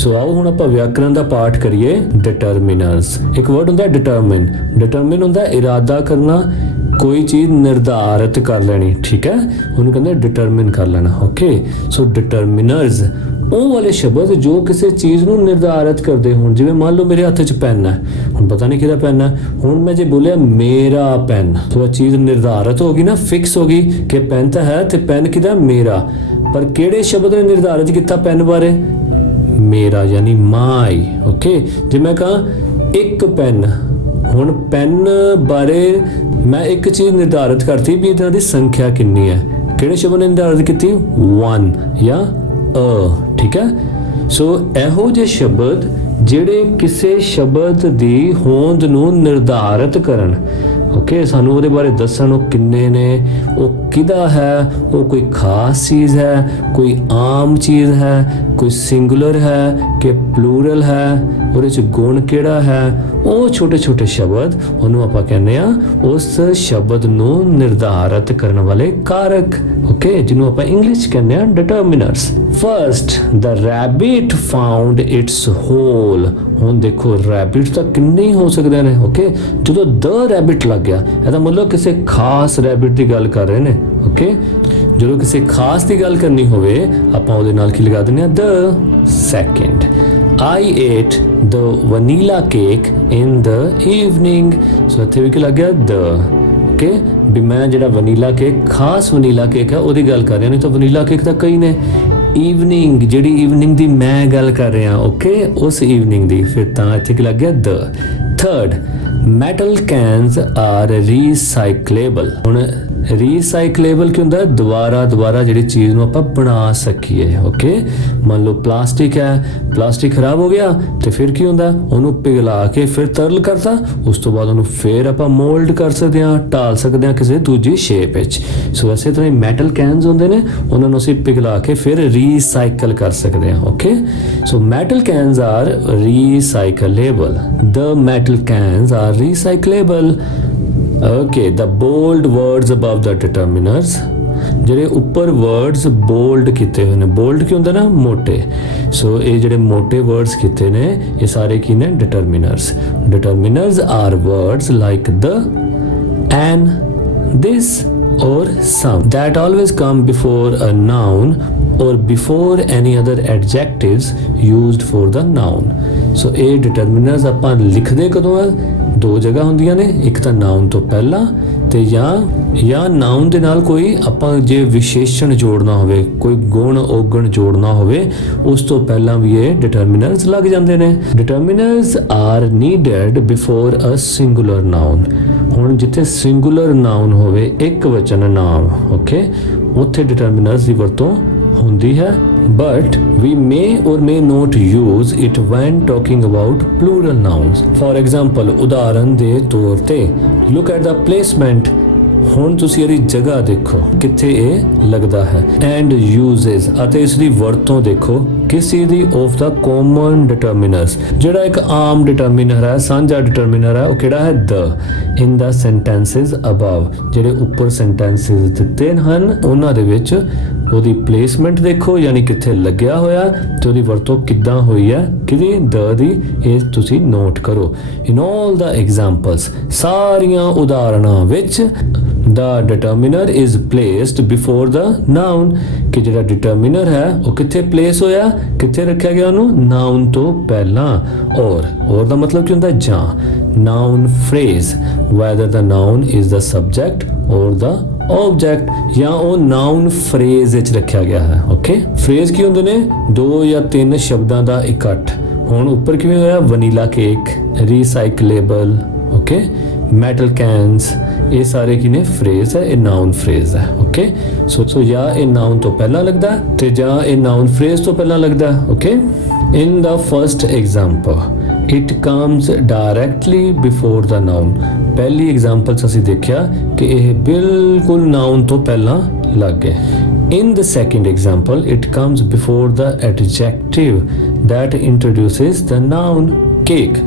ਸੋ ਆਓ ਹੁਣ ਆਪਾਂ ਵਿਆਕਰਣ ਦਾ ਪਾਠ ਕਰੀਏ ਡਿਟਰਮਿਨਰਸ। ਇੱਕ ਵਰਡ ਹੁੰਦਾ ਡਿਟਰਮਿਨ। ਡਿਟਰਮਿਨ ਹੁੰਦਾ ਇਰਾਦਾ ਕਰਨਾ, कोई चीज़ निर्धारित कर लेनी, ठीक है, उन्होंने कहते डिटरमिन कर लेना। ओके, सो डिटरमिनर्स ਉਹ ਵਾਲੇ ਸ਼ਬਦ ਜੋ ਕਿਸੇ ਚੀਜ਼ ਨੂੰ ਨਿਰਧਾਰਿਤ ਕਰਦੇ ਹੋਣ। ਜਿਵੇਂ ਮੰਨ ਲਓ ਮੇਰੇ ਹੱਥ 'ਚ ਪੈਨ ਹੈ, ਹੁਣ ਪਤਾ ਨਹੀਂ ਕਿਹਦਾ ਪੈਨ ਹੈ, ਹੁਣ ਮੈਂ ਜੇ ਬੋਲਿਆ ਮੇਰਾ ਪੈਨ, ਤਾਂ ਉਹ ਚੀਜ਼ ਨਿਰਧਾਰਿਤ ਹੋ ਗਈ ਨਾ, ਫਿਕਸ ਹੋ ਗਈ ਕਿ ਪੈਨ ਤਾਂ ਹੈ ਤੇ ਪੈਨ ਕਿਹਦਾ, ਮੇਰਾ। ਪਰ ਕਿਹੜੇ ਸ਼ਬਦ ਨੇ ਨਿਰਧਾਰਿਤ ਕੀਤਾ ਪੈਨ ਬਾਰੇ, ਮੇਰਾ ਯਾਨੀ ਮਾਈ। ਓਕੇ, ਜੇ ਮੈਂ ਕਹਾਂ ਇੱਕ ਪੈਨ, ਹੁਣ ਪੈਨ ਬਾਰੇ ਮੈਂ ਇੱਕ ਚੀਜ਼ ਨਿਰਧਾਰਿਤ ਕਰਤੀ ਵੀ ਇਹਨਾਂ ਦੀ ਸੰਖਿਆ ਕਿੰਨੀ ਹੈ, ਕਿਹੜੇ ਸ਼ਬਦ ਨੇ ਨਿਰਧਾਰਿਤ ਕੀਤੀ, 1 ਜਾਂ ਠੀਕ ਹੈ। ਸੋ ਇਹੋ ਜਿਹੇ ਸ਼ਬਦ ਜਿਹੜੇ ਕਿਸੇ ਸ਼ਬਦ ਦੀ ਹੋਂਦ ਨੂੰ ਨਿਰਧਾਰਿਤ ਕਰਨ, ਓਕੇ, ਸਾਨੂੰ ਉਹਦੇ ਬਾਰੇ ਦੱਸਣ ਉਹ ਕਿੰਨੇ ਨੇ, ਉਹ ਕਿਹਦਾ ਹੈ, ਉਹ ਕੋਈ ਖਾਸ ਚੀਜ਼ ਹੈ, ਕੋਈ ਆਮ ਚੀਜ਼ ਹੈ, ਕੋਈ ਸਿੰਗੂਲਰ ਹੈ ਕਿ ਪਲੂਰਲ ਹੈ, ਉਹਦੇ 'ਚ ਗੁਣ ਕਿਹੜਾ ਹੈ, ਉਹ ਛੋਟੇ ਛੋਟੇ ਸ਼ਬਦ ਉਹਨੂੰ ਆਪਾਂ ਕਹਿੰਦੇ ਆ ਉਸ ਸ਼ਬਦ ਨੂੰ ਨਿਰਧਾਰਿਤ ਕਰਨ ਵਾਲੇ ਕਾਰਕ। ਓਕੇ, ਜਿਹਨੂੰ ਆਪਾਂ ਇੰਗਲਿਸ਼ ਕਹਿੰਦੇ ਆ determiners. First, the rabbit found its hole. ਹੁਣ ਦੇਖੋ ਰੈਬਿਟ ਤਾਂ ਕਿੰਨੇ ਹੀ ਹੋ ਸਕਦੇ ਨੇ। ਓਕੇ, ਜਦੋਂ ਦ ਰੈਬਿਟ ਲੱਗ ਗਿਆ ਇਹਦਾ ਮਤਲਬ ਕਿਸੇ ਖਾਸ ਰੈਬਿਟ ਦੀ ਗੱਲ ਕਰ ਰਹੇ ਨੇ। ਓਕੇ, ਜਦੋਂ ਕਿਸੇ ਖਾਸ ਦੀ ਗੱਲ ਕਰਨੀ ਹੋਵੇ ਆਪਾਂ ਉਹਦੇ ਨਾਲ ਕੀ ਲਗਾ ਦਿੰਦੇ ਆ, the. Second, I ate the vanilla cake in the evening। So ਇੱਥੇ ਵੀ ਕੀ ਲੱਗ ਗਿਆ, the। ਓਕੇ, ਵੀ ਮੈਂ ਜਿਹੜਾ ਵਨੀਲਾ ਕੇਕ, ਖਾਸ ਵਨੀਲਾ ਕੇਕ ਹੈ ਉਹਦੀ ਗੱਲ ਕਰ ਰਿਹਾ, ਨਹੀਂ ਤਾਂ ਵਨੀਲਾ ਕੇਕ ਤਾਂ ਕਈ ਨੇ। ਈਵਨਿੰਗ, ਜਿਹੜੀ ਈਵਨਿੰਗ ਦੀ ਮੈਂ ਗੱਲ ਕਰ ਰਿਹਾ, ਓਕੇ, ਉਸ ਈਵਨਿੰਗ ਦੀ, ਫਿਰ ਤਾਂ ਇੱਥੇ ਕੀ ਲੱਗ ਗਿਆ, the. Third, metal cans are recyclable. ਹੁਣ ਰੀਸਾਈਕਲੇਬਲ ਕੀ ਹੁੰਦਾ, ਦੁਬਾਰਾ ਜਿਹੜੀ ਚੀਜ਼ ਨੂੰ ਆਪਾਂ ਬਣਾ ਸਕੀਏ। ਓਕੇ, ਮੰਨ ਲਓ ਪਲਾਸਟਿਕ ਹੈ, ਪਲਾਸਟਿਕ ਖਰਾਬ ਹੋ ਗਿਆ ਤੇ ਫਿਰ ਕੀ ਹੁੰਦਾ, ਉਹਨੂੰ ਪਿਘਲਾ ਕੇ ਫਿਰ ਤਰਲ ਕਰਤਾ, ਉਸ ਤੋਂ ਬਾਅਦ ਉਹਨੂੰ ਫਿਰ ਆਪਾਂ ਮੋਲਡ ਕਰ ਸਕਦੇ ਹਾਂ, ਢਾਲ ਸਕਦੇ ਹਾਂ ਕਿਸੇ ਦੂਜੀ ਸ਼ੇਪ ਵਿੱਚ। ਸੋ ਇਸੇ ਤਰ੍ਹਾਂ ਹੀ ਮੈਟਲ ਕੈਨਸ ਹੁੰਦੇ ਨੇ, ਉਹਨਾਂ ਨੂੰ ਅਸੀਂ ਪਿਘਲਾ ਕੇ ਫਿਰ ਰੀਸਾਈਕਲ ਕਰ ਸਕਦੇ ਹਾਂ। Okay, so metal cans are recyclable, the metal cans are recyclable. Okay, the bold words above the determiners, ਜਿਹੜੇ ਉੱਪਰ ਵਰਡਸ ਬੋਲਡ ਕੀਤੇ ਹੋਏ ਨੇ। ਬੋਲਡ ਕੀ ਹੁੰਦਾ ਨਾ, ਮੋਟੇ। ਸੋ ਇਹ ਜਿਹੜੇ ਮੋਟੇ ਵਰਡਸ ਕੀਤੇ ਨੇ ਇਹ ਸਾਰੇ ਕੀ ਨੇ, determiners. Determiners are words like the, an, this or some that always come before a noun or before any other adjectives used for the noun। so ਇਹ determiners ਆਪਾਂ ਲਿਖਦੇ ਕਦੋਂ ਆ, ਦੋ ਜਗ੍ਹਾ ਹੁੰਦੀਆਂ ਨੇ, ਇੱਕ ਤਾਂ ਨਾਉਨ ਤੋਂ ਪਹਿਲਾਂ ਤੇ ਜਾਂ ਨਾਉਨ ਦੇ ਨਾਲ ਕੋਈ ਆਪਾਂ ਜੇ ਵਿਸ਼ੇਸ਼ਣ ਜੋੜਨਾ ਹੋਵੇ, ਕੋਈ ਗੁਣ ਔਗਣ ਜੋੜਨਾ ਹੋਵੇ, ਉਸ ਤੋਂ ਪਹਿਲਾਂ ਵੀ ਇਹ ਡਿਟਰਮਿਨਰਸ ਲੱਗ ਜਾਂਦੇ ਨੇ। ਡਿਟਰਮਿਨਰਸ ਆਰ ਨੀਡਡ ਬਿਫੋਰ ਅ ਸਿੰਗੂਲਰ ਨਾਉਨ। ਹੁਣ ਜਿੱਥੇ ਸਿੰਗੂਲਰ ਨਾਉਨ ਹੋਵੇ, ਇੱਕ ਵਚਨ ਨਾਮ, ਓਕੇ, ਉੱਥੇ ਡਿਟਰਮਿਨਰਸ ਦੀ ਵਰਤੋਂ ਹੁੰਦੀ ਹੈ। but we may or may not use it when talking about plural nouns। for example, ਉਦਾਹਰਨ ਦੇ ਤੌਰ ਤੇ look at the placement। ਹੁਣ ਤੁਸੀਂ ਇਹਦੀ ਜਗ੍ਹਾ ਦੇਖੋ ਕਿੱਥੇ ਇਹ ਲੱਗਦਾ ਹੈ, ਐਂਡ ਯੂਜ਼ਸ, ਅਤੇ ਇਸ ਦੀ ਵਰਤੋਂ ਦੇਖੋ ਕਿਸ ਚੀਜ਼ ਦੀ, ਆਫ ਦਾ ਕਾਮਨ ਡਿਟਰਮਿਨਰਸ। ਜਿਹੜਾ ਇੱਕ ਆਮ ਡਿਟਰਮਿਨਰ ਹੈ, ਸਾਂਝਾ ਡਿਟਰਮਿਨਰ ਹੈ, ਉਹ ਕਿਹੜਾ ਹੈ, ਦ। ਇਨ ਦਾ ਸੈਂਟੈਂਸਸ ਅਬਵ, ਜਿਹੜੇ ਉੱਪਰ ਸੈਂਟੈਂਸਸ ਦਿੱਤੇ ਹਨ ਉਹਨਾਂ ਦੇ ਵਿੱਚ ਉਹਦੀ ਪਲੇਸਮੈਂਟ ਦੇਖੋ, ਯਾਨੀ ਕਿੱਥੇ ਲੱਗਿਆ ਹੋਇਆ ਤੇ ਉਹਦੀ ਵਰਤੋਂ ਕਿੱਦਾਂ ਹੋਈ ਹੈ, ਕਿਹਦੀ, ਦ ਦੀ। ਇਹ ਤੁਸੀਂ ਨੋਟ ਕਰੋ। ਇਨ ਆਲ ਦਾ ਐਗਜ਼ਾਮਪਲਸ, ਸਾਰੀਆਂ ਉਦਾਹਰਣਾਂ ਵਿੱਚ the determiner is placed before the noun। ਕਿ ਜਿਹੜਾ determiner ਹੈ ਉਹ ਕਿੱਥੇ place ਹੋਇਆ, ਕਿੱਥੇ ਰੱਖਿਆ ਗਿਆ ਉਹਨੂੰ, noun ਤੋਂ ਪਹਿਲਾਂ। or ਦਾ ਮਤਲਬ ਕੀ ਹੁੰਦਾ, ਜਾਂ। noun phrase, whether the noun is the subject or the object, ਜਾਂ ਉਹ noun phrase ਵਿੱਚ ਰੱਖਿਆ ਗਿਆ ਹੈ। ਓਕੇ, phrase ਕੀ ਹੁੰਦੇ ਨੇ, 2 ਜਾਂ 3 ਸ਼ਬਦਾਂ ਦਾ ਇਕੱਠ। ਹੁਣ ਉੱਪਰ ਕਿਵੇਂ ਹੋਇਆ, vanilla cake, recyclable, okay, metal cans, ਇਹ ਸਾਰੇ ਕੀ ਨੇ, ਫਰੇਜ਼ ਹੈ, ਇਹ ਨਾउन ਫਰੇਜ਼ ਹੈ। ਓਕੇ, ਸੋ ਜਾਂ ਇਹ ਨਾउन ਤੋਂ ਪਹਿਲਾਂ ਲੱਗਦਾ ਤੇ ਜਾਂ ਇਹ ਨਾउन ਫਰੇਜ਼ ਤੋਂ ਪਹਿਲਾਂ ਲੱਗਦਾ। Okay, in the first example it comes directly before the noun. ਪਹਿਲੀ ਐਗਜ਼ਾਮਪਲ 'ਚ ਅਸੀਂ ਦੇਖਿਆ ਕਿ ਇਹ ਬਿਲਕੁਲ ਨਾउन ਤੋਂ ਪਹਿਲਾਂ ਲੱਗ ਗਏ। In the second example, it comes before the adjective that introduces the noun cake।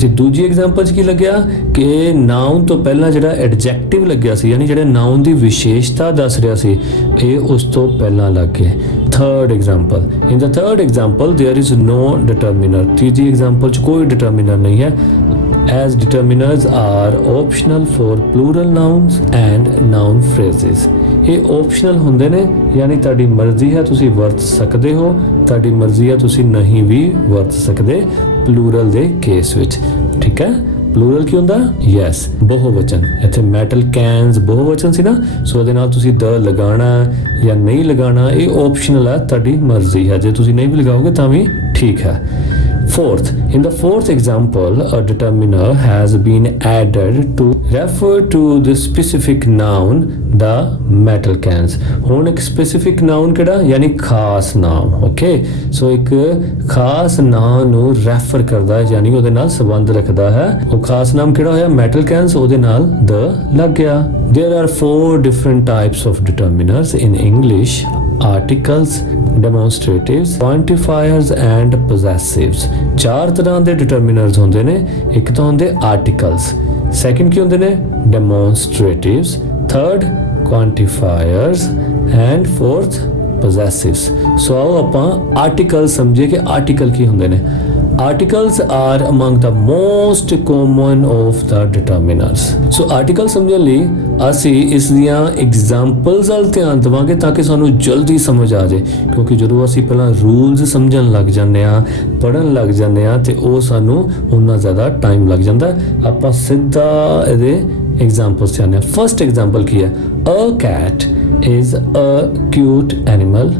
ਤੇ ਦੂਜੀ ਐਗਜ਼ਾਮਪਲ 'ਚ ਕੀ ਲੱਗਿਆ ਕਿ ਨਾਉਨ ਤੋਂ ਪਹਿਲਾਂ ਜਿਹੜਾ ਐਡਜੈਕਟਿਵ ਲੱਗਿਆ ਸੀ, ਯਾਨੀ ਜਿਹੜੇ ਨਾਉਨ ਦੀ ਵਿਸ਼ੇਸ਼ਤਾ ਦੱਸ ਰਿਹਾ ਸੀ, ਇਹ ਉਸ ਤੋਂ ਪਹਿਲਾਂ ਲੱਗ ਗਿਆ। Third example, in the third example there is no determiner. ਤੀਜੀ ਐਗਜ਼ਾਮਪਲ 'ਚ ਕੋਈ ਡਿਟਰਮੀਨਰ ਨਹੀਂ ਹੈ, as determiners are optional for plural nouns and noun phrases। ਇਹ ਆਪਸ਼ਨਲ ਹੁੰਦੇ ਨੇ, ਯਾਨੀ ਤੁਹਾਡੀ ਮਰਜ਼ੀ ਹੈ ਤੁਸੀਂ ਵਰਤ ਸਕਦੇ ਹੋ, ਤੁਹਾਡੀ ਮਰਜ਼ੀ ਹੈ ਤੁਸੀਂ ਨਹੀਂ ਵੀ ਵਰਤ ਸਕਦੇ ਪਲੂਰਲ ਦੇ ਕੇਸ ਵਿੱਚ, ਠੀਕ ਹੈ। ਪਲੂਰਲ ਕੀ ਹੁੰਦਾ? ਯੈਸ, ਬਹੁਵਚਨ। ਇੱਥੇ ਮੈਟਲ ਕੈਨਸ ਬਹੁਵਚਨ ਸੀ ਨਾ, ਸੋ ਉਹਦੇ ਨਾਲ ਤੁਸੀਂ ਦ ਲਗਾਉਣਾ ਜਾਂ ਨਹੀਂ ਲਗਾਉਣਾ ਇਹ ਆਪਸ਼ਨਲ ਹੈ, ਤੁਹਾਡੀ ਮਰਜ਼ੀ ਹੈ। ਜੇ ਤੁਸੀਂ ਨਹੀਂ ਵੀ ਲਗਾਓਗੇ ਤਾਂ ਵੀ ਠੀਕ ਹੈ। Fourth, in the fourth example, a determiner has been added to refer to the specific noun, the metal cans। ਹੁਣ ਇੱਕ specific noun ਕਿਹੜਾ? ਯਾਨੀ ਖਾਸ ਨਾਮ। ਓਕੇ, ਸੋ ਇੱਕ ਖਾਸ ਨਾਮ ਨੂੰ ਰੈਫਰ ਕਰਦਾ ਹੈ, ਯਾਨੀ ਉਹਦੇ ਨਾਲ ਸੰਬੰਧ ਰੱਖਦਾ ਹੈ। ਉਹ ਖਾਸ ਨਾਮ ਕਿਹੜਾ ਹੋਇਆ? metal cans, ਉਹਦੇ ਨਾਲ the ਲੱਗ ਗਿਆ। There are 4 different types of determiners in English: articles, demonstratives, quantifiers and possessives। 4 ਤਰ੍ਹਾਂ ਦੇ ਡਿਟਰਮੀਨਰਸ ਹੁੰਦੇ ਨੇ। ਇੱਕ ਤਾਂ ਹੁੰਦੇ ਆਰਟੀਕਲਸ, ਸੈਕਿੰਡ ਕੀ ਹੁੰਦੇ ਨੇ? ਡੈਮੋਨਸਟ੍ਰੇਟਿਵਸ, ਥਰਡ ਕੁਆਂਟੀਫਾਇਰਸ ਐਂਡ ਫੋਰਥ possessives। ਸੋ ਆਓ ਆਪਾਂ ਆਰਟੀਕਲ ਸਮਝੀਏ ਕਿ ਆਰਟੀਕਲ ਕੀ ਹੁੰਦੇ ਨੇ। Articles are among the most common of the determiners। So article ਸਮਝਣ ਲਈ ਅਸੀਂ ਇਸ ਦੀਆਂ ਐਗਜ਼ਾਮਪਲਸ ਵੱਲ ਧਿਆਨ ਦੇਵਾਂਗੇ ਤਾਂ ਕਿ ਸਾਨੂੰ ਜਲਦੀ ਸਮਝ ਆ ਜਾਏ, ਕਿਉਂਕਿ ਜਦੋਂ ਅਸੀਂ ਪਹਿਲਾਂ ਰੂਲਸ ਸਮਝਣ ਲੱਗ ਜਾਂਦੇ ਆ, ਪੜ੍ਹਨ ਲੱਗ ਜਾਂਦੇ ਆ, ਤੇ ਉਹ ਸਾਨੂੰ ਉਨਾ ਜ਼ਿਆਦਾ ਟਾਈਮ ਲੱਗ ਜਾਂਦਾ। ਆਪਾਂ ਸਿੱਧਾ ਇਹਦੇ ਐਗਜ਼ਾਮਪਲਸ ਤੇ ਆਉਂਦੇ ਹਾਂ। ਫਸਟ ਐਗਜ਼ਾਮਪਲ ਕੀ ਹੈ? A cat is a cute animal।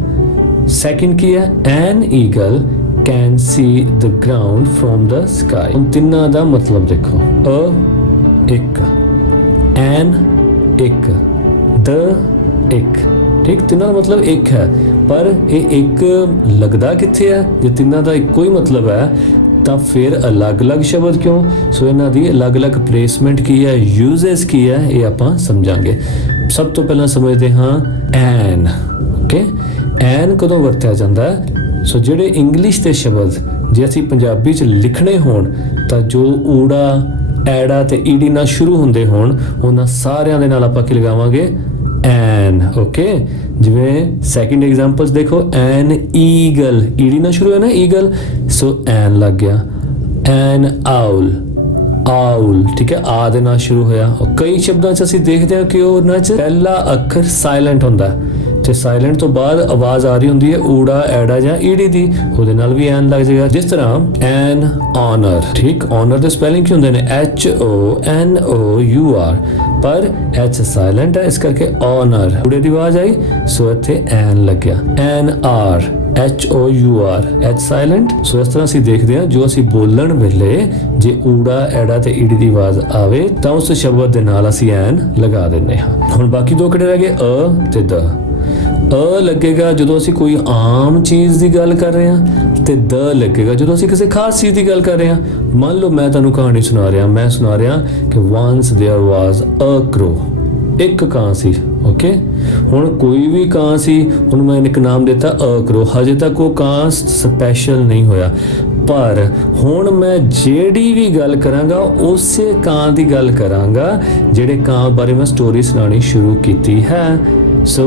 Second ਕੀ ਹੈ? An eagle can see the ground from the sky। ਹੁਣ ਤਿੰਨਾਂ ਦਾ ਮਤਲਬ ਦੇਖੋ। a ਇੱਕ, an ਇੱਕ, the ਇੱਕ, ਠੀਕ। ਤਿੰਨਾਂ ਦਾ ਮਤਲਬ ਇੱਕ ਹੈ, ਪਰ ਇਹ ਇੱਕ ਲੱਗਦਾ ਕਿੱਥੇ ਹੈ? ਜੇ ਤਿੰਨਾਂ ਦਾ ਇੱਕੋ ਹੀ ਮਤਲਬ ਹੈ ਤਾਂ ਫਿਰ ਅਲੱਗ-ਅਲੱਗ ਸ਼ਬਦ ਕਿਉਂ? ਸੋ ਇਹਨਾਂ ਦੀ ਅਲੱਗ-ਅਲੱਗ ਪਲੇਸਮੈਂਟ ਕੀ ਹੈ, ਯੂਜ਼ਸ ਕੀ ਹੈ, ਇਹ ਆਪਾਂ ਸਮਝਾਂਗੇ। ਸਭ ਤੋਂ ਪਹਿਲਾਂ ਸਮਝਦੇ ਹਾਂ ਐਨ। ਓਕੇ, ਐਨ ਕਦੋਂ ਵਰਤਿਆ ਜਾਂਦਾ ਹੈ? ਸੋ ਜਿਹੜੇ ਇੰਗਲਿਸ਼ ਦੇ ਸ਼ਬਦ ਜੇ ਅਸੀਂ ਪੰਜਾਬੀ 'ਚ ਲਿਖਣੇ ਹੋਣ ਤਾਂ ਜੋ ਊੜਾ, ਐੜਾ ਤੇ ਈਡੀ ਨਾਲ ਸ਼ੁਰੂ ਹੁੰਦੇ ਹੋਣ, ਉਹਨਾਂ ਸਾਰਿਆਂ ਦੇ ਨਾਲ ਆਪਾਂ ਕੀ ਲਗਾਵਾਂਗੇ? ਐਨ। ਓਕੇ, ਜਿਵੇਂ ਸੈਕਿੰਡ ਐਗਜ਼ਾਮਪਲਸ ਦੇਖੋ, ਐਨ ਈਗਲ, ਈਡੀ ਨਾਲ ਸ਼ੁਰੂ ਹੈ ਨਾ ਈਗਲ, ਸੋ ਐਨ ਲੱਗ ਗਿਆ। ਐਨ ਆਉਲ, ਆਉਲ, ਠੀਕ ਹੈ, ਆ ਦੇ ਨਾਲ ਸ਼ੁਰੂ ਹੋਇਆ। ਕਈ ਸ਼ਬਦਾਂ 'ਚ ਅਸੀਂ ਦੇਖਦੇ ਹਾਂ ਕਿ ਉਹਨਾਂ 'ਚ ਪਹਿਲਾ ਅੱਖਰ ਸਾਇਲੈਂਟ ਹੁੰਦਾ ਤੇ ਸਾਇਲੈਂਟ ਤੋਂ ਬਾਅਦ ਆਵਾਜ਼ ਆ ਰਹੀ ਹੁੰਦੀ ਹੈ ਊੜਾ, ਐੜਾ ਜਾਂ ਈਡੀ ਦੀ, ਉਹਦੇ ਨਾਲ ਵੀ ਐਨ ਲੱਗ ਜਾਏਗਾ। ਜਿਸ ਤਰ੍ਹਾਂ ਐਨ ਆਨਰ, ਠੀਕ। ਆਨਰ ਦੇ ਸਪੈਲਿੰਗ ਕੀ ਹੁੰਦੇ ਨੇ? HONOUR, ਪਰ ਐਚ ਸਾਇਲੈਂਟ ਹੈ, ਇਸ ਕਰਕੇ ਆਨਰ, ਊੜੇ ਦੀ ਆਵਾਜ਼ ਆਈ, ਸੋ ਇੱਥੇ ਐਨ ਲੱਗਿਆ। An hour, HOUR, H silent. So ਇਸ ਤਰ੍ਹਾਂ ਅਸੀਂ ਦੇਖਦੇ ਹਾਂ ਜੋ ਅਸੀਂ ਬੋਲਣ ਵੇਲੇ ਜੇ ਊੜਾ, ਐੜਾ ਤੇ ਈਡੀ ਦੀ ਆਵਾਜ਼ ਆਵੇ ਤਾਂ ਉਸ ਸ਼ਬਦ ਦੇ ਨਾਲ ਅਸੀਂ ਐਨ ਲਗਾ ਦਿੰਦੇ ਹਾਂ। ਹੁਣ ਬਾਕੀ ਦੋ ਕਿਹੜੇ ਰਹਿ ਗਏ? ਅ ਤੇ ਦ। ਅ ਲੱਗੇਗਾ ਜਦੋਂ ਅਸੀਂ ਕੋਈ ਆਮ ਚੀਜ਼ ਦੀ ਗੱਲ ਕਰ ਰਹੇ ਹਾਂ, ਤੇ ਦ ਲੱਗੇਗਾ ਜਦੋਂ ਅਸੀਂ ਕਿਸੇ ਖਾਸ ਚੀਜ਼ ਦੀ ਗੱਲ ਕਰ ਰਹੇ ਹਾਂ। ਮੰਨ ਲਓ ਮੈਂ ਤੁਹਾਨੂੰ ਕਹਾਣੀ ਸੁਣਾ ਰਿਹਾ, ਮੈਂ ਸੁਣਾ ਰਿਹਾ ਕਿ once there was a crow, ਇੱਕ ਕਾਂ ਸੀ। ਓਕੇ, ਹੁਣ ਕੋਈ ਵੀ ਕਾਂ ਸੀ, ਉਹਨੂੰ ਮੈਂ ਇੱਕ ਨਾਮ ਦਿੱਤਾ ਅ ਕਰੋ। ਹਜੇ ਤੱਕ ਉਹ ਕਾਂ ਸਪੈਸ਼ਲ ਨਹੀਂ ਹੋਇਆ, ਪਰ ਹੁਣ ਮੈਂ ਜਿਹੜੀ ਵੀ ਗੱਲ ਕਰਾਂਗਾ ਉਸੇ ਕਾਂ ਦੀ ਗੱਲ ਕਰਾਂਗਾ ਜਿਹੜੇ ਕਾਂ ਬਾਰੇ ਮੈਂ ਸਟੋਰੀ ਸੁਣਾਉਣੀ ਸ਼ੁਰੂ ਕੀਤੀ ਹੈ। ਸੋ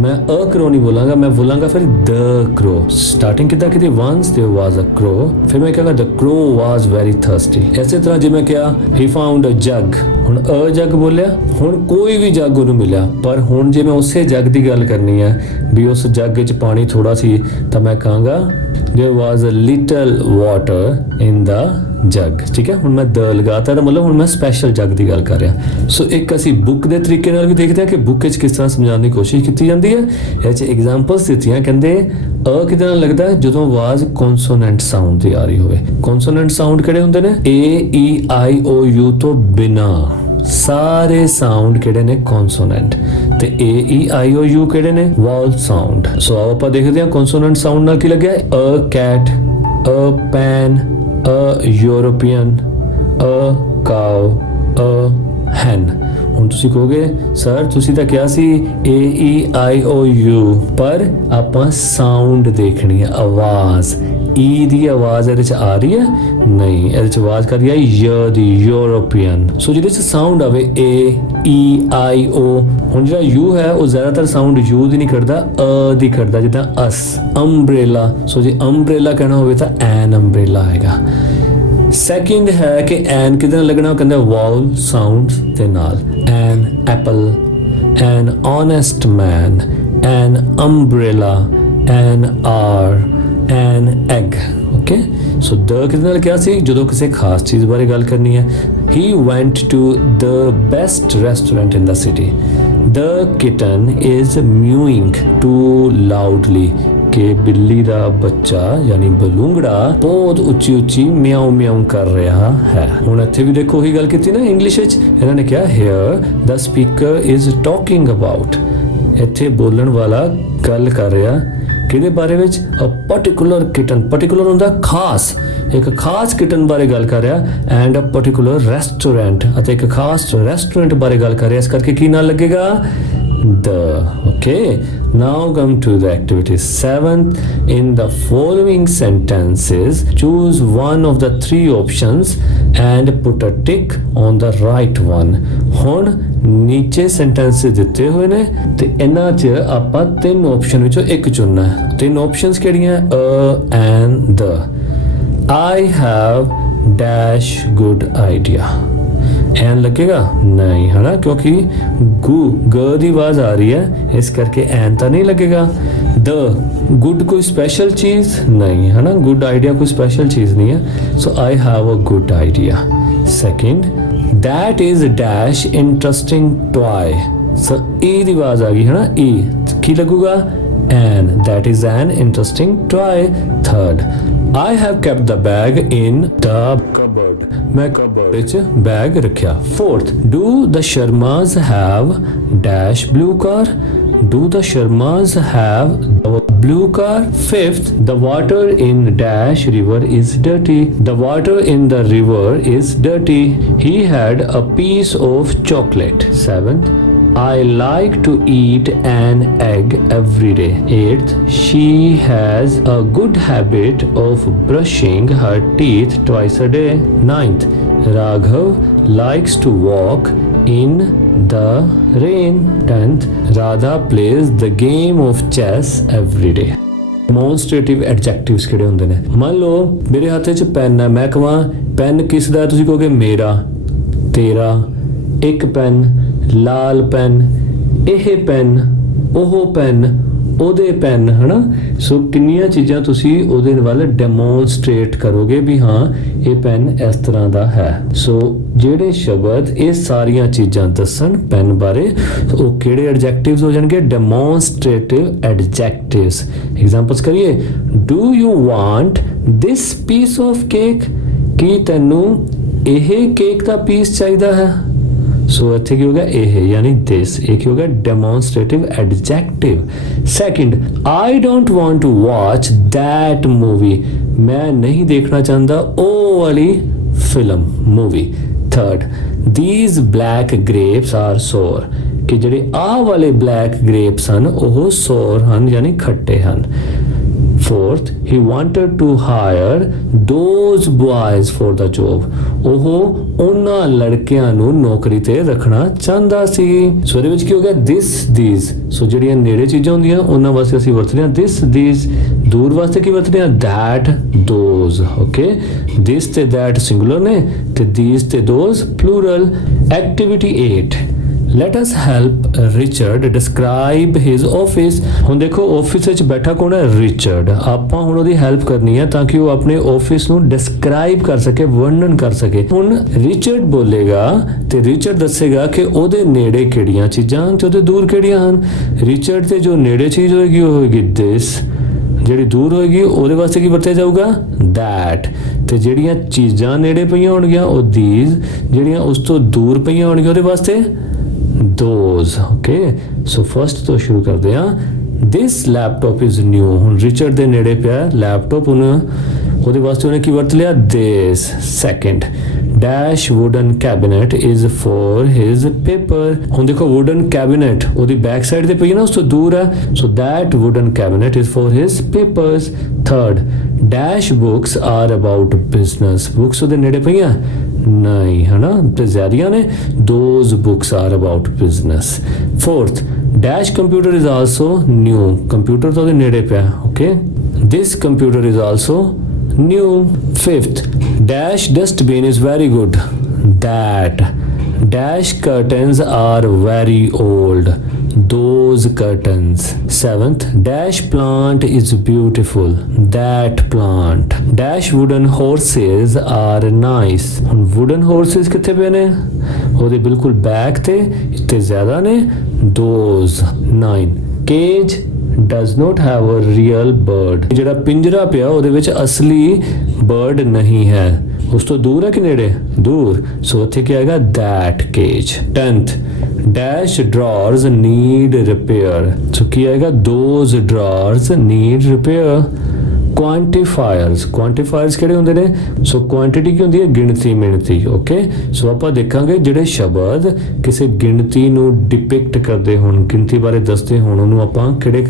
ਮੈਂ ਅ ਕਰੋ ਨਹੀਂ ਬੋਲਾਂਗਾ, ਮੈਂ ਬੋਲਾਂਗਾ ਫਿਰ ਦ ਕਰੋ। ਸਟਾਰਟਿੰਗ ਕਿੱਦਾਂ ਕੀਤੀ? once there was a crow, ਫਿਰ ਮੈਂ ਕਹਾਂਗਾ the crow was very thirsty। ਇਸੇ ਤਰ੍ਹਾਂ ਜੇ ਮੈਂ ਕਿਹਾ he found a jug, ਹੁਣ ਅ ਜੱਗ ਬੋਲਿਆ, ਹੁਣ ਕੋਈ ਵੀ ਜੱਗ ਉਹਨੂੰ ਮਿਲਿਆ, ਪਰ ਹੁਣ ਜੇ ਮੈਂ ਉਸੇ ਜੱਗ ਦੀ ਗੱਲ ਕਰਨੀ ਹੈ ਵੀ ਉਸ ਜੱਗ 'ਚ ਪਾਣੀ ਥੋੜਾ ਸੀ ਤਾਂ ਮੈਂ ਕਹਾਂਗਾ there was a little water in the ਜੱਗ। ਠੀਕ ਹੈ, ਹੁਣ ਮੈਂ ਦ ਲਗਾਤਾ ਤਾਂ ਮਤਲਬ ਹੁਣ ਮੈਂ ਸਪੈਸ਼ਲ ਜੱਗ ਦੀ ਗੱਲ ਕਰ ਰਿਹਾ। ਸੋ ਇੱਕ ਅਸੀਂ ਬੁੱਕ ਦੇ ਤਰੀਕੇ ਨਾਲ ਵੀ ਦੇਖਦੇ ਹਾਂ ਕਿ ਬੁੱਕ ਵਿੱਚ ਕਿਸ ਤਰ੍ਹਾਂ ਸਮਝਾਉਣ ਦੀ ਕੋਸ਼ਿਸ਼ ਕੀਤੀ ਜਾਂਦੀ ਹੈ। ਇਹ 'ਚ ਐਗਜ਼ਾਮਪਲਸ ਦਿੱਤੀਆਂ, ਕਹਿੰਦੇ ਅ ਕਿਹਦੇ ਨਾਲ ਲੱਗਦਾ ਹੈ? ਜਦੋਂ ਆਵਾਜ਼ ਕੌਨਸੋਨੈਂਟ ਸਾਊਂਡ ਦੀ ਆ ਰਹੀ ਹੋਵੇ। ਕੌਨਸੋਨੈਂਟ ਸਾਊਂਡ ਕਿਹੜੇ ਹੁੰਦੇ ਨੇ? AEIOU ਤੋਂ ਬਿਨਾ ਸਾਰੇ ਸਾਊਂਡ ਕਿਹੜੇ ਨੇ? ਕੌਨਸੋਨੈਂਟ। ਤੇ AEIOU ਕਿਹੜੇ ਨੇ? Vowel sound. ਸੋ ਆਓ ਆਪਾਂ ਦੇਖਦੇ ਹਾਂ ਕੌਨਸੋਨੈਂਟ ਸਾਊਂਡ ਨਾਲ ਕੀ ਲੱਗਿਆ। A cat, a pen, a European, a cow, a hen। ਹੁਣ ਤੁਸੀਂ ਕਹੋਗੇ ਸਰ ਤੁਸੀਂ ਤਾਂ ਕਿਹਾ ਸੀ AEIOU, ਪਰ ਆਪਾਂ ਸਾਊਂਡ ਦੇਖਣੀ ਹੈ, ਆਵਾਜ਼। ई दी आवाज़ ਇਹਦੇ 'ਚ ਆ ਰਹੀ ਹੈ ਨਹੀਂ, ਇਹਦੇ 'ਚ ਆਵਾਜ਼ ਕਰ ਰਹੀ ਹੈ य ਦੀ ਯੂਰੋਪੀਅਨ। ਸੋ ਜਿਹਦੇ 'ਚ ਸਾਊਂਡ ਆਵੇ ਏ ਈ ਆਈ ਓ, ਹੁਣ ਜਿਹੜਾ ਯੂ ਹੈ ਉਹ ਜ਼ਿਆਦਾਤਰ ਸਾਊਂਡ ਯੂ ਦੀ ਨਹੀਂ ਕਰਦਾ, ਦੀ ਕਰਦਾ, ਜਿੱਦਾਂ ਅਸ ਅੰਬ੍ਰੇਲਾ। ਸੋ ਜੇ ਅੰਬ੍ਰੇਲਾ ਕਹਿਣਾ ਹੋਵੇ ਤਾਂ ਐਨ ਅੰਬ੍ਰੇਲਾ ਆਏਗਾ। ਸੈਕਿੰਡ ਹੈ ਕਿ ਐਨ ਕਿਹਦੇ ਨਾਲ ਲੱਗਣਾ, ਉਹ ਕਹਿੰਦਾ ਵਾਵਲ ਸਾਊਂਡ ਦੇ ਨਾਲ, an apple, an honest man, an umbrella, an hour, an egg. Okay, so the ਕਿਹਦੇ ਨਾਲ ਕਿਹਾ ਸੀ, ਜਦੋਂ ਕਿਸੇ ਖਾਸ ਚੀਜ਼ ਬਾਰੇ ਗੱਲ ਕਰਨੀ ਹੈ। He went to the best restaurant in the city. The kitten is mewing too loudly, ਕਿ ਬਿੱਲੀ ਦਾ ਬੱਚਾ ਯਾਨੀ ਬਲੂੰਗੜਾ ਬਹੁਤ ਉੱਚੀ ਉੱਚੀ ਮਿਆਉ ਮਿਆਉ ਕਰ ਰਿਹਾ ਹੈ। ਹੁਣ ਇੱਥੇ ਵੀ ਦੇਖੋ ਉਹੀ ਗੱਲ ਕੀਤੀ ਨਾ ਇੰਗਲਿਸ਼ ਵਿੱਚ, ਇਹਨਾਂ ਨੇ ਕਿਹਾ here the speaker is talking about, ਇੱਥੇ ਬੋਲਣ ਵਾਲਾ ਗੱਲ ਕਰ ਰਿਹਾ ਕਿਹਦੇ ਬਾਰੇ ਵਿੱਚ, ਅ ਪਾਰਟਿਕੂਲਰ ਕਿਟਨ, ਪਾਰਟਿਕੂਲਰ ਹੁੰਦਾ ਖਾਸ, ਇੱਕ ਖਾਸ ਕਿਟਨ ਬਾਰੇ ਗੱਲ ਕਰ ਰਿਹਾ, ਐਂਡ ਅ ਪਾਰਟਿਕੂਲਰ ਰੈਸਟੋਰੈਂਟ, ਅਤੇ ਇੱਕ ਖਾਸ ਰੈਸਟੋਰੈਂਟ ਬਾਰੇ ਗੱਲ ਕਰ ਰਿਹਾ, ਇਸ ਕਰਕੇ ਕੀ ਨਾਲ ਲੱਗੇਗਾ the. Okay, now come to the activity 7th. In the following sentences choose one of the three options and put a tick on the right one. ਹੁਣ ਨੀਚੇ sentences ਦਿੱਤੇ ਹੋਏ ਨੇ ਤੇ ਇਹਨਾਂ 'ਚ ਆਪਾਂ ਤਿੰਨ ਆਪਸ਼ਨ ਵਿੱਚੋਂ ਇੱਕ ਚੁਣਨਾ ਹੈ। ਤਿੰਨ ਆਪਸ਼ਨਸ ਕਿਹੜੀਆਂ, a and the. I have dash good idea, ਐਨ ਲੱਗੇਗਾ ਨਹੀਂ ਹੈ ਨਾ, ਕਿਉਂਕਿ ਗ ਦੀ ਆਵਾਜ਼ ਆ ਰਹੀ ਹੈ, ਇਸ ਕਰਕੇ ਐਨ ਤਾਂ ਨਹੀਂ ਲੱਗੇਗਾ। ਦ ਗੁੱਡ ਕੋਈ ਸਪੈਸ਼ਲ ਚੀਜ਼ ਨਹੀਂ ਹੈ ਨਾ, ਗੁੱਡ ਆਈਡੀਆ ਕੋਈ ਸਪੈਸ਼ਲ ਚੀਜ਼ ਨਹੀਂ ਹੈ, so I have a good idea. Second, that is dash interesting toy, so ਈ ਦੀ ਆਵਾਜ਼ ਆ ਗਈ ਹੈ ਨਾ, ਈ ਕੀ ਲੱਗੂਗਾ, ਐਨ, that is an interesting toy. Third, I have kept the bag in the cupboard, मैं cupboard ਵਿੱਚ bag ਰੱਖਿਆ। Fourth, do the Sharmas have dash blue car, do the Sharmas have a blue car? Fifth, the water in dash river is dirty, the water in the river is dirty, he had a piece of chocolate. Seventh, I like to eat an egg every day. Eighth, she has a good habit of brushing her teeth twice a day. Ninth, Raghav likes to walk in the rain. 10th, Radha plays the game of chess every day. ਡੈਮੋਨਸਟ੍ਰੇਟਿਵ ਐਡਜੈਕਟਿਵਸ ਕਿਹੜੇ ਹੁੰਦੇ ਨੇ, ਮੰਨ ਲਓ ਮੇਰੇ ਹੱਥ 'ਚ PAN ਹੈ, ਮੈਂ ਕਹਾਂ ਪੈਨ ਕਿਸ ਦਾ, ਤੁਸੀਂ ਕਹੋਗੇ ਮੇਰਾ, ਤੇਰਾ, ਇੱਕ ਪੈਨ, ਲਾਲ ਪੈਨ, ਇਹ ਪੈਨ, ਉਹ ਪੈਨ, ਉਹਦੇ ਪੈਨ, ਹਨਾ। ਸੋ ਕਿੰਨੀਆਂ ਚੀਜ਼ਾਂ ਤੁਸੀਂ ਉਹਦੇ ਵੱਲ ਡੈਮੋਨਸਟ੍ਰੇਟ ਕਰੋਗੇ ਵੀ ਹਾਂ ਇਹ ਪੈਨ ਇਸ ਤਰ੍ਹਾਂ ਦਾ ਹੈ। ਸੋ ਜਿਹੜੇ ਸ਼ਬਦ ਇਹ ਸਾਰੀਆਂ ਚੀਜ਼ਾਂ ਦੱਸਣ ਪੈਨ ਬਾਰੇ, ਉਹ ਕਿਹੜੇ ਐਡਜੈਕਟਿਵਸ ਹੋ ਜਾਣਗੇ, ਡੈਮੋਨਸਟ੍ਰੇਟਿਵ ਐਡਜੈਕਟਿਵਸ। ਐਗਜ਼ਾਮਪਲਸ ਕਰੀਏ, do you want this piece of cake, ਕੀ ਤੈਨੂੰ ਇਹ ਕੇਕ ਦਾ ਪੀਸ ਚਾਹੀਦਾ ਹੈ। ਸੋ ਇੱਥੇ ਕੀ ਹੋ ਗਿਆ, ਇਹ ਯਾਨੀ ਦਿਸ, ਇਹ ਕੀ ਹੋ ਗਿਆ, demonstrative adjective. Second, I don't want to watch that movie, ਮੈਂ ਨਹੀਂ ਦੇਖਣਾ ਚਾਹੁੰਦਾ ਉਹ ਵਾਲੀ film movie. Third, these black grapes are sour, ਕਿ ਜਿਹੜੇ ਆਹ ਵਾਲੇ ਬਲੈਕ ਗ੍ਰੇਪਸ ਹਨ ਉਹ sour ਹਨ ਯਾਨੀ ਖੱਟੇ ਹਨ। Fourth, he wanted to hire those boys for the job, ਉਹ ਉਹਨਾਂ ਲੜਕਿਆਂ ਨੂੰ ਨੌਕਰੀ ਤੇ ਰੱਖਣਾ ਚਾਹੁੰਦਾ ਸੀ। ਸੋ ਇਹਦੇ ਵਿੱਚ ਕੀ ਹੋ ਗਿਆ, this, these। ਸੋ ਜਿਹੜੀਆਂ ਨੇੜੇ ਚੀਜ਼ਾਂ ਹੁੰਦੀਆਂ ਉਹਨਾਂ ਵਾਸਤੇ ਅਸੀਂ ਵਰਤਦੇ ਹਾਂ this, these। ਦੂਰ ਵਾਸਤੇ ਕੀ ਵਰਤਦੇ ਹਾਂ, that, those। ਓਕੇ, this ਤੇ that ਸਿੰਗੂਲਰ ਨੇ ਤੇ these ਤੇ those plural. Activity 8, let us help Richard describe his office। ਹੁਣ ਦੇਖੋ ਆਫਿਸ ਵਿੱਚ ਬੈਠਾ ਕੌਣ ਹੈ, ਰਿਚਰਡ। ਆਪਾਂ ਹੁਣ ਉਹਦੀ ਹੈਲਪ ਕਰਨੀ ਹੈ ਤਾਂ ਕਿ ਉਹ ਆਪਣੇ ਆਫਿਸ ਨੂੰ ਡਿਸਕ੍ਰਾਈਬ ਕਰ ਸਕੇ, ਵਰਣਨ ਕਰ ਸਕੇ। ਹੁਣ ਰਿਚਰਡ ਬੋਲੇਗਾ ਤੇ ਰਿਚਰਡ ਦੱਸੇਗਾ ਕਿ ਉਹਦੇ ਨੇੜੇ ਕਿਹੜੀਆਂ ਚੀਜ਼ਾਂ ਤੇ ਉਹਦੇ ਦੂਰ ਕਿਹੜੀਆਂ ਹਨ। ਰਿਚਰਡ ਤੇ ਜੋ ਨੇੜੇ ਚੀਜ਼ ਹੋਏਗੀ ਉਹ ਹੋਏਗੀ ਦਿਸ, ਜਿਹੜੀ ਦੂਰ ਹੋਏਗੀ ਉਹਦੇ ਵਾਸਤੇ ਕੀ ਵਰਤਿਆ ਜਾਊਗਾ, ਦੈਟ। ਤੇ ਜਿਹੜੀਆਂ ਚੀਜ਼ਾਂ ਨੇੜੇ ਪਈਆਂ ਹੋਣਗੀਆਂ ਉਹ these, ਜਿਹੜੀਆਂ ਉਸ ਤੋਂ ਦੂਰ ਪਈਆਂ ਹੋਣਗੀਆਂ ਉਹਦੇ ਵਾਸਤੇ those। ਓਕੇ, ਸੋ ਫਸਟ ਤੋਂ ਸ਼ੁਰੂ ਕਰਦੇ ਹਾਂ। this laptop is new, ਹੁਣ ਰਿਚਰਡ ਦੇ ਨੇੜੇ ਪਿਆ ਲੈਪਟਾਪ, ਉਹਦੇ ਵਾਸਤੇ ਉਹਨੇ ਕੀ ਵਰਤ ਲਿਆ, this। Second, dash wooden cabinet is for his paper. ਹੁਣ ਦੇਖੋ wooden cabinet ਉਹਦੀ back side ਤੇ ਪਈ ਹੈ ਨਾ, ਉਸ ਤੋਂ ਦੂਰ ਹੈ, so that wooden cabinet is for his papers. Third, dash books are about business. Books ਉਹਦੇ ਨੇੜੇ ਪਈਆਂ ਨਹੀਂ ਹਨਾ, ਤੇ ਜ਼ਿਆਦੀਆਂ ਨੇ, those books are about business. Fourth, dash computer is also new. Computer ਤਾਂ ਉਹਦੇ ਨੇੜੇ ਪਿਆ, okay, this computer is also new. Fifth, dash dustbin is very good. That dash curtains are very old. Those curtains. Seventh, dash plant is beautiful. That plant. Dash wooden horses are nice. ਹੁਣ wooden horses ਕਿੱਥੇ ਪਏ ਨੇ, ਉਹਦੇ ਬਿਲਕੁਲ back ਤੇ ਇੱਥੇ ਜ਼ਿਆਦਾ ਨੇ, those. 9, cage does not have a real bird. ਜਿਹੜਾ ਪਿੰਜਰਾ ਪਿਆ ਉਹਦੇ ਵਿੱਚ ਅਸਲੀ ਬਰਡ ਨਹੀਂ ਹੈ, ਉਸ ਤੋਂ ਦੂਰ ਹੈ ਕਿ ਨੇੜੇ, ਦੂਰ, ਸੋ ਉੱਥੇ ਕੀ ਆਏਗਾ, that cage. 10th, dash drawers need repair. ਸੋ ਕੀ ਆਏਗਾ, those drawers need repair. ਕੁਆਂਟੀਫਾਇਰਸ ਕਿਹੜੇ ਹੁੰਦੇ ਨੇ, ਸੋ ਕੁਆਂਟੀਟੀ ਕੀ ਹੁੰਦੀ ਹੈ, ਗਿਣਤੀ ਮਿਣਤੀ, ਓਕੇ, ਸੋ ਆਪਾਂ ਦੇਖਾਂਗੇ ਜਿਹੜੇ ਸ਼ਬਦ ਕਿਸੇ ਗਿਣਤੀ ਨੂੰ ਡਿਪਿਕਟ ਕਰਦੇ ਹੋਣ, ਗਿਣਤੀ ਬਾਰੇ ਦੱਸਦੇ ਹੋਣ, ਉਹਨੂੰ ਆਪਾਂ ਕਿਹੜੇ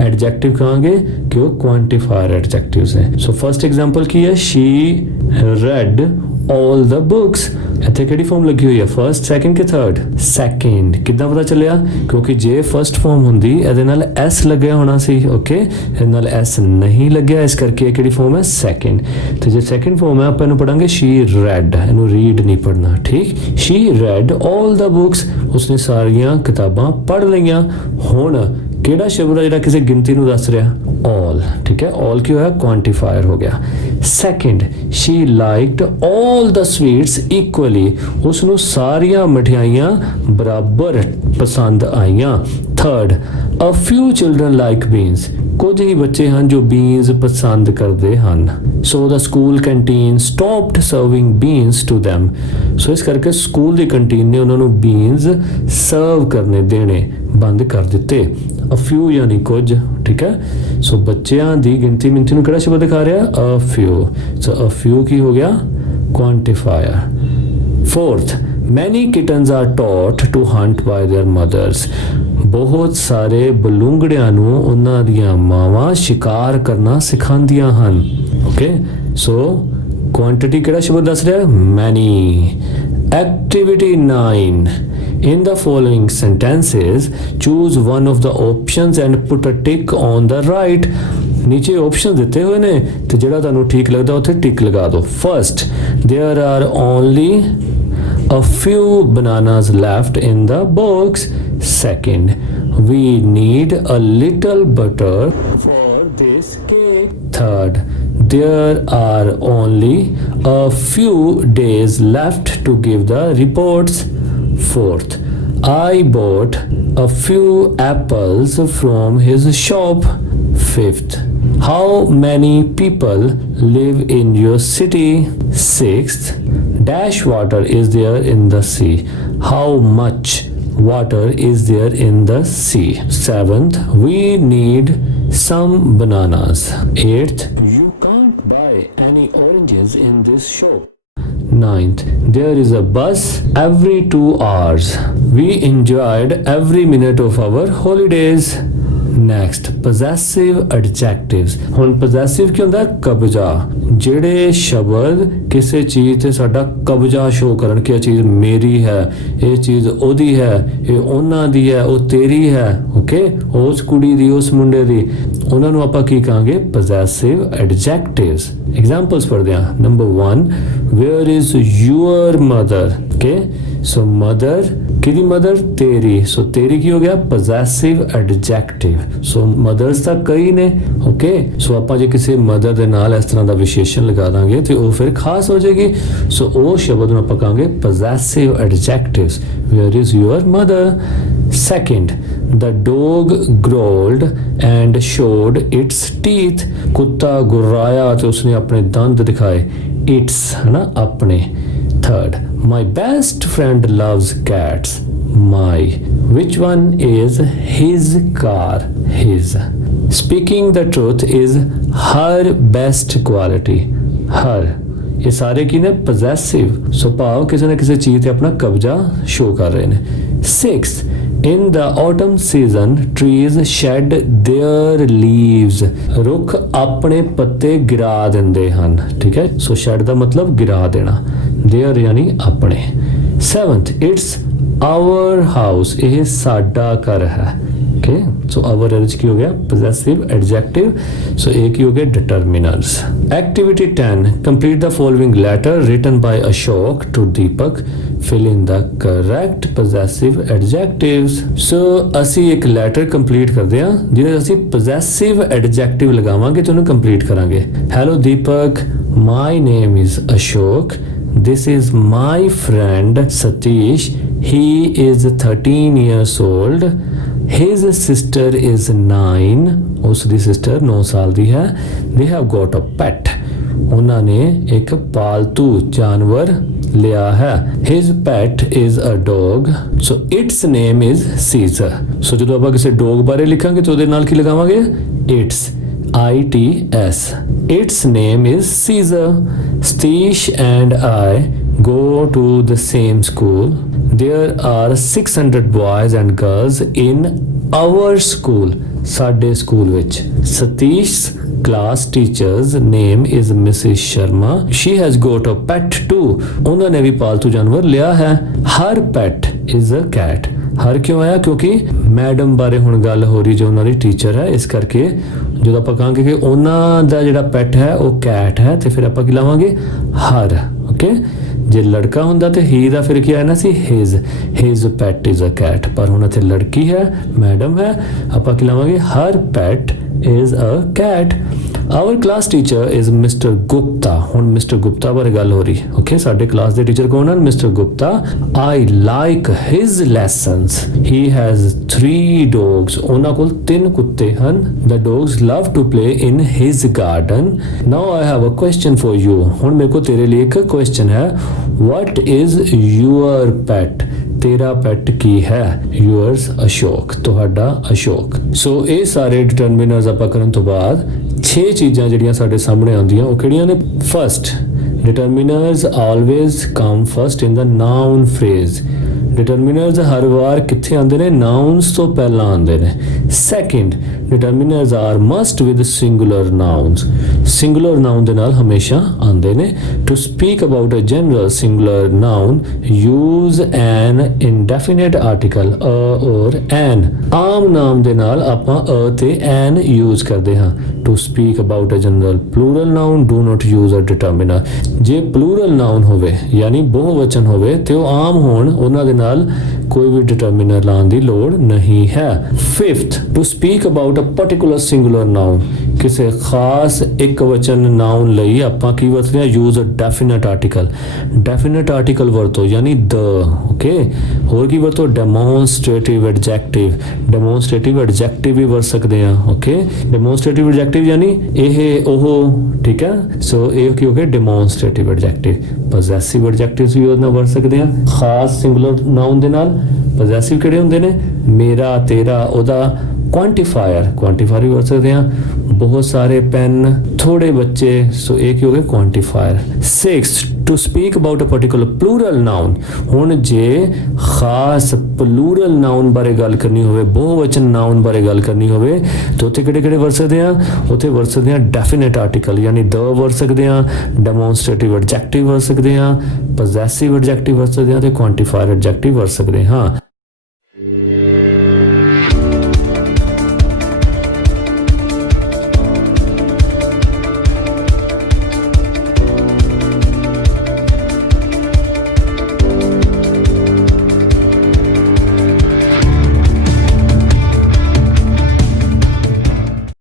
ਐਡਜੈਕਟਿਵ ਕਹਾਂਗੇ ਕਿ ਉਹ ਕੁਆਂਟੀਫਾਇਰ ਐਡਜੈਕਟਿਵਸ ਹੈ. ਸੋ ਫਸਟ ਐਗਜ਼ਾਮਪਲ ਕੀ ਹੈ, she read all the books. ਇੱਥੇ ਕਿਹੜੀ ਫਾਰਮ ਲੱਗੀ ਹੋਈ ਹੈ, ਫਰਸਟ, ਸੈਕਿੰਡ ਕਿ ਥਰਡ, ਸੈਕਿੰਡ. ਕਿੱਦਾਂ ਪਤਾ ਚੱਲਿਆ, ਕਿਉਂਕਿ ਜੇ ਫਰਸਟ ਫਾਰਮ ਹੁੰਦੀ ਇਹਦੇ ਨਾਲ ਐਸ ਲੱਗਿਆ ਹੋਣਾ ਸੀ, ਓਕੇ, ਇਹਦੇ ਨਾਲ ਐਸ ਨਹੀਂ ਲੱਗਿਆ, ਇਸ ਕਰਕੇ ਇਹ ਕਿਹੜੀ ਫਾਰਮ ਹੈ, ਸੈਕਿੰਡ. ਤੇ ਜੇ ਸੈਕਿੰਡ ਫਾਰਮ ਹੈ ਆਪਾਂ ਇਹਨੂੰ ਪੜਾਂਗੇ she read, ਇਹਨੂੰ ਰੀਡ ਨਹੀਂ ਪੜਨਾ, ਠੀਕ, she read all the books, ਉਸਨੇ ਸਾਰੀਆਂ ਕਿਤਾਬਾਂ ਪੜ੍ਹ ਲਈਆਂ. ਹੁਣ ਕਿਹੜਾ ਸ਼ਬਦ ਹੈ ਜਿਹੜਾ ਕਿਸੇ ਗਿਣਤੀ ਨੂੰ ਦੱਸ ਰਿਹਾ, all, ਠੀਕ ਹੈ, all ਕੀ ਹੋਇਆ, ਕੁਆਂਟੀਫਾਇਰ ਹੋ ਗਿਆ. Second, she liked all the sweets equally, ਉਸ ਨੂੰ ਸਾਰੀਆਂ ਮਠਿਆਈਆਂ ਬਰਾਬਰ ਪਸੰਦ ਆਈਆਂ. Third, a few children like beans, ਕੁਝ ਹੀ ਬੱਚੇ ਹਨ ਜੋ ਬੀਨਸ ਪਸੰਦ ਕਰਦੇ ਹਨ. So the school canteen stopped serving beans to them. So ਇਸ ਕਰਕੇ ਸਕੂਲ ਦੀ ਕੰਟੀਨ ਨੇ ਉਹਨਾਂ ਨੂੰ ਬੀਨਸ ਸਰਵ ਕਰਨੇ ਦੇਣੇ ਬੰਦ ਕਰ ਦਿੱਤੇ. a few ਯਾਨੀ ਕੁਝ, ਠੀਕ ਹੈ, ਸੋ ਬੱਚਿਆਂ ਦੀ ਗਿਣਤੀ ਮਿੰਤੀ ਨੂੰ ਕਿਹੜਾ ਸ਼ਬਦ ਦਿਖਾ ਰਿਹਾ, a few. So a few ਕੀ ਹੋ ਗਿਆ, ਕੁਆਂਟੀਫਾਇਰ. Fourth, many kittens are taught to hunt by their mothers. ਬਹੁਤ ਸਾਰੇ ਬਲੂੰਗੜਿਆਂ ਨੂੰ ਉਹਨਾਂ ਦੀਆਂ ਮਾਵਾਂ ਸ਼ਿਕਾਰ ਕਰਨਾ ਸਿਖਾਉਂਦੀਆਂ ਹਨ, ਓਕੇ, ਸੋ ਕੁਆਂਟੀਟੀ ਕਿਹੜਾ ਸ਼ਬਦ ਦੱਸ ਰਿਹਾ, many. Activity 9. In the following sentences, choose one of the options and put a tick on the right. ਨੀਚੇ ਆਪਸ਼ਨ ਦਿੱਤੇ ਹੋਏ ਨੇ ਤੇ ਜਿਹੜਾ ਤੁਹਾਨੂੰ ਠੀਕ ਲੱਗਦਾ ਉੱਥੇ ਟਿਕ ਲਗਾ ਦਿਓ. First, there are only a few bananas left in the box. Second, we need a little butter for this cake. Third, there are only a few days left to give the reports. Fourth, I bought a few apples from his shop. Fifth, how many people live in your city? Sixth, dash water is there in the sea. How much water is there in the sea? Seventh, we need some bananas. Eighth, you can't buy any oranges in this shop. Ninth, there is a bus every 2 hours. We enjoyed every minute of our holidays. Next, possessive adjectives. ਹੁਣ possessive ਕੀ ਹੁੰਦਾ, ਕਬਜ਼ਾ. ਜਿਹੜੇ ਸ਼ਬਦ ਕਿਸੇ ਚੀਜ਼ ਤੇ ਸਾਡਾ ਕਬਜ਼ਾ ਸ਼ੋ ਕਰਨ ਕਿ ਇਹ ਚੀਜ਼ ਮੇਰੀ ਹੈ, ਇਹ ਚੀਜ਼ ਉਹਦੀ ਹੈ, ਇਹ ਉਹਨਾਂ ਦੀ ਹੈ, ਉਹ ਤੇਰੀ ਹੈ, ਓਕੇ, ਉਸ ਕੁੜੀ ਦੀ, ਉਸ ਮੁੰਡੇ ਦੀ, ਉਹਨਾਂ ਨੂੰ ਆਪਾਂ ਕੀ ਕਹਾਂਗੇ, possessive adjectives. Examples ਪੜ੍ਹਦੇ ਹਾਂ. Number 1, where is your mother? Okay, so mother ਕਿਹਦੀ ਮਦਰ, ਤੇਰੀ, ਸੋ ਤੇਰੀ ਕੀ ਹੋ ਗਿਆ, possessive adjective. ਸੋ ਮਦਰਸ ਤਾਂ ਕਈ ਨੇ, ਓਕੇ, ਸੋ ਆਪਾਂ ਜੇ ਕਿਸੇ ਮਦਰ ਦੇ ਨਾਲ ਇਸ ਤਰ੍ਹਾਂ ਦਾ ਵਿਸ਼ੇਸ਼ਣ ਲਗਾ ਦਾਂਗੇ ਤੇ ਉਹ ਫਿਰ ਖਾਸ ਹੋ ਜਾਏਗੀ. ਸੋ ਉਹ ਸ਼ਬਦ ਨੂੰ ਆਪਾਂ ਕਹਾਂਗੇ possessive adjectives. Where is your mother? Second, the dog growled and showed its teeth. ਕੁੱਤਾ ਗੁर्राया ਤੇ ਉਸਨੇ ਆਪਣੇ ਦੰਦ ਦਿਖਾਏ. Its ਹੈ ਨਾ, ਆਪਣੇ. Third, my best friend loves cats. My. Which one is his car? His. Speaking the truth is her best quality. Her. ये सारे की ने possessive, सो भाव किसी ने किसी चीज़ ते अपना कब्जा शो कर रहे हैं। 6 In the autumn season, trees shed their leaves. रुख अपने पत्ते गिरा दिंदे हन, ठीक है। सो shed का मतलब गिरा देना, their यानी अपने। 7th It's our house, यह साडा घर है। ओके, सो आवर एज की हो गया पोजेसिव एडजेक्टिव, सो एक ही हो गया determiners. Activity 10 complete the following letter written by Ashok to Deepak, fill in the correct possessive adjectives. So ਅਸੀਂ ਇੱਕ ਲੈਟਰ ਕੰਪਲੀਟ ਕਰਦੇ ਹਾਂ ਜਿਹਦੇ ਅਸੀਂ ਪੋਜੈਸਿਵ ਐਡਜੈਕਟਿਵ ਲਗਾਵਾਂਗੇ ਤੇ ਉਹਨੂੰ ਕੰਪਲੀਟ ਕਰਾਂਗੇ। Hello Deepak, my name is Ashok, this is my friend Satish, he is 13 years old, his sister is 9, ਉਸ ਦੀ ਸਿਸਟਰ 9 ਸਾਲ ਦੀ ਹੈ। they have got a pet, ਉਹਨਾਂ ਨੇ ਇੱਕ ਪਾਲਤੂ ਜਾਨਵਰ ਲਿਆ ਹੈ। his pet is a dog, so its name is Caesar। so ਜਦੋਂ ਆਪਾਂ ਕਿਸੇ ਡੌਗ ਬਾਰੇ ਲਿਖਾਂਗੇ ਤਾਂ ਉਹਦੇ ਨਾਲ ਕੀ ਲਗਾਵਾਂਗੇ, its, ITS, its name is Caesar। Satish and I go to the same school, there are 600 boys and girls in our school, ਸਾਡੇ ਸਕੂਲ ਵਿੱਚ। Satish's class teacher's name is Mrs. Sharma, she has got a pet too, ਉਹਨਾਂ ਨੇ ਵੀ ਪਾਲਤੂ ਜਾਨਵਰ ਲਿਆ ਹੈ। her pet is a cat, ਹਰ ਕਿਉਂ ਆਇਆ, ਕਿਉਂਕਿ ਮੈਡਮ ਬਾਰੇ ਹੁਣ ਗੱਲ ਹੋ ਰਹੀ ਜੋ ਉਹਨਾਂ ਦੀ ਟੀਚਰ ਹੈ, ਇਸ ਕਰਕੇ ਜਦੋਂ ਆਪਾਂ ਕਹਾਂਗੇ ਕਿ ਉਹਨਾਂ ਦਾ ਜਿਹੜਾ ਪੈਟ ਹੈ ਉਹ ਕੈਟ ਹੈ ਤੇ ਫਿਰ ਆਪਾਂ ਕੀ ਲਾਵਾਂਗੇ, ਹਰ। ਓਕੇ, ਜੇ ਲੜਕਾ ਹੁੰਦਾ ਤੇ ਹੀ ਦਾ ਫਿਰ ਕੀ ਆਣਾ ਸੀ, his pet is a cat, ਪਰ ਹੁਣ ਇੱਥੇ ਲੜਕੀ ਹੈ, ਮੈਡਮ ਹੈ, ਆਪਾਂ ਕੀ ਲਾਵਾਂਗੇ, her pet is a cat. Our class teacher is Mister Gupta, ਹੁਣ ਮਿਸਟਰ ਗੁਪਤਾ ਬਾਰੇ ਗੱਲ ਹੋ ਰਹੀ। ਓਕੇ, ਸਾਡੇ ਕਲਾਸ ਦੇ ਟੀਚਰ ਕੌਣ ਹਨ, mister Gupta. I like his lessons, he has 3 dogs, ਉਹਨਾਂ ਕੋਲ 3 ਕੁੱਤੇ ਹਨ। ਦ dogs love to play in his garden। now I have a question for you, ਹੁਣ ਮੇਰੇ ਕੋਲ ਤੇਰੇ ਲਈ ਇੱਕ ਕੁਐਸਚਨ ਹੈ। what is your pet, ਤੇਰਾ ਪੈਟ ਕੀ ਹੈ। yours ਅਸ਼ੋਕ, ਤੁਹਾਡਾ ਅਸ਼ੋਕ। ਸੋ ਇਹ ਸਾਰੇ ਡਿਟਰਮੀਨਰਸ ਆਪਾਂ ਕਰਨ ਤੋਂ ਬਾਅਦ 6 ਚੀਜ਼ਾਂ ਜਿਹੜੀਆਂ ਸਾਡੇ ਸਾਹਮਣੇ ਆਉਂਦੀਆਂ ਉਹ ਕਿਹੜੀਆਂ ਨੇ। First, determiners always come first in the noun phrase, determiners ਹਰ ਵਾਰ ਕਿੱਥੇ ਆਉਂਦੇ ਨੇ, ਨਾਊਨਸ ਤੋਂ ਪਹਿਲਾਂ ਆਉਂਦੇ ਨੇ। Second, determiners are must with singular nouns, singular noun ਦੇ ਨਾਲ ਹਮੇਸ਼ਾ ਆਉਂਦੇ ਨੇ। To speak about a general singular noun use an indefinite article, a or an. ਆਮ ਨਾਮ ਦੇ ਨਾਲ ਆਪਾਂ ਅ ਤੇ ਐਨ ਯੂਜ਼ ਕਰਦੇ ਹਾਂ। To speak about a general plural noun do not use a determiner, ਜੇ ਪਲੂਰਲ ਨਾਊਨ ਹੋਵੇ ਯਾਨੀ ਬਹੁਵਚਨ ਹੋਵੇ ਤੇ ਉਹ ਆਮ ਹੋਣ, ਉਹਨਾਂ ਦੇ ਨਾਲ ਕੋਈ ਵੀ ਡਿਟਰਮੀਨਰ ਲਾਉਣ ਦੀ ਲੋੜ ਨਹੀਂ ਹੈ। Fifth, to speak about a particular singular noun, ਕਿਸੇ ਖਾਸ ਇੱਕ ਵਚਨ ਨਾਊਨ ਲਈ ਆਪਾਂ ਕੀ ਵਰਤਦੇ ਹਾਂ, ਯੂਜ਼ ਅ ਡੈਫੀਨਿਟ ਆਰਟੀਕਲ, ਡੈਫੀਨਿਟ ਆਰਟੀਕਲ ਵਰਤੋ ਯਾਨੀ ਦ। ਓਕੇ, ਹੋਰ ਕੀ ਵਰਤੋ, ਡੈਮੋਨਸਟ੍ਰੇਟਿਵ ਐਡਜੈਕਟਿਵ, ਡੈਮੋਨਸਟ੍ਰੇਟਿਵ ਐਡਜੈਕਟਿਵ ਵੀ ਵਰਤ ਸਕਦੇ ਹਾਂ। ਓਕੇ, ਡੈਮੋਨਸਟ੍ਰੇਟਿਵ ਐਡਜੈਕਟਿਵ ਯਾਨੀ ਇਹ ਉਹ, ਠੀਕ ਹੈ। ਸੋ ਇਹ ਕੀ ਹੋ ਗਿਆ, ਡੈਮੋਨਸਟ੍ਰੇਟਿਵ ਐਡਜੈਕਟਿਵ। ਪੋਜੈਸਿਵ ਐਡਜੈਕਟਿਵਸ ਵੀ ਉਹਦੇ ਨਾਲ ਵਰਤ ਸਕਦੇ ਹਾਂ, ਖਾਸ ਸਿੰਗੂਲਰ ਨਾਊਨ ਦੇ ਨਾਲ। ਪੋਜੈਸਿਵ ਕਿਹੜੇ ਹੁੰਦੇ ਨੇ, ਮੇਰਾ, ਤੇਰਾ, ਉਹਦਾ। ਕੁਆਂਟੀਫਾਇਰ ਵੀ ਵਰਤ ਸਕਦੇ ਹਾਂ, ਬਹੁਤ ਸਾਰੇ ਪੈਨ, ਥੋੜੇ ਬੱਚੇ, ਸੋ ਇਹ ਕੀ ਹੋ ਗਿਆ, quantifier. 6 to speak about a particular plural noun, ਹੁਣ ਜੇ ਖਾਸ ਪਲੂਰਲ ਨਾਊਨ ਬਾਰੇ ਗੱਲ ਕਰਨੀ ਹੋਵੇ, ਬਹੁਵਚਨ ਨਾਊਨ ਬਾਰੇ ਗੱਲ ਕਰਨੀ ਹੋਵੇ ਤਾਂ ਉੱਥੇ ਕਿਹੜੇ ਕਿਹੜੇ ਵਰਤ ਸਕਦੇ ਹਾਂ, ਉੱਥੇ ਵਰਤ ਸਕਦੇ ਹਾਂ ਡੈਫੀਨਿਟ ਆਰਟੀਕਲ ਯਾਨੀ ਦ ਵਰਤ ਸਕਦੇ ਹਾਂ, ਡੈਮੋਨਸਟ੍ਰੇਟਿਵ ਐਡਜੈਕਟਿਵ ਵਰਤ ਸਕਦੇ ਹਾਂ, ਪੋਜੈਸਿਵ ਐਡਜੈਕਟਿਵ ਵਰਤ ਸਕਦੇ ਹਾਂ ਤੇ ਕੁਆਂਟੀਫਾਇਰ ਐਡਜੈਕਟਿਵ ਵਰਤ ਸਕਦੇ ਹਾਂ।